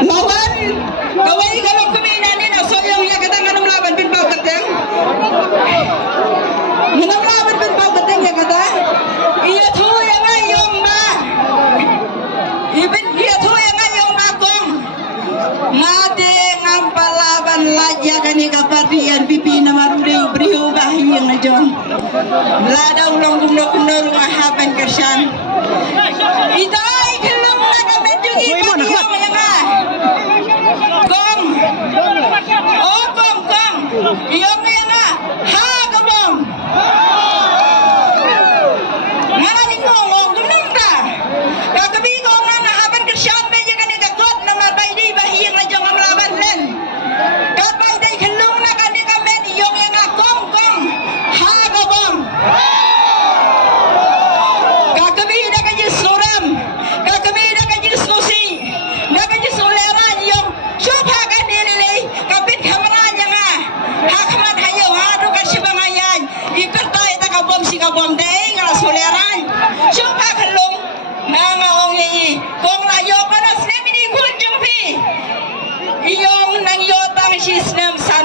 Lawan kawai kalau keminan ni nak soyong ya kata nganam lawan bin pau keteng. Nganam lawan bin pau keteng ya kata. Ia thu yang ayong ma. Ibin ia thu yang ayong ma kong. Ngade ngampalaban laja kani kaparian pipi na marudeu brio bahiyang na jon. Lada ulong kumno rumah haban kersan. Itai kelong na kamen jugi pati yang Gong, oh gong, iyong nga, ha gabong. Nga ning ngong, gumnong ka. Kagabi ko nga nahaban kersyaan medyo kanikagot na mabay di bahiyang na diyong ang laban len. Kapay day kalung na kanikamen, iyong nga gong, ha gabong. Kagabi na kayo suram, kagabi na kayo susi, na kayo suleran iyong Coba kan ini kapit kamaranya nga hakaman hayo hado kasi bangayan ikut tayo takabom si kabom deh ngala soleran coba kalung nga ong yi kung layo panas na minikun jumpi iyong nang yotang sisnam san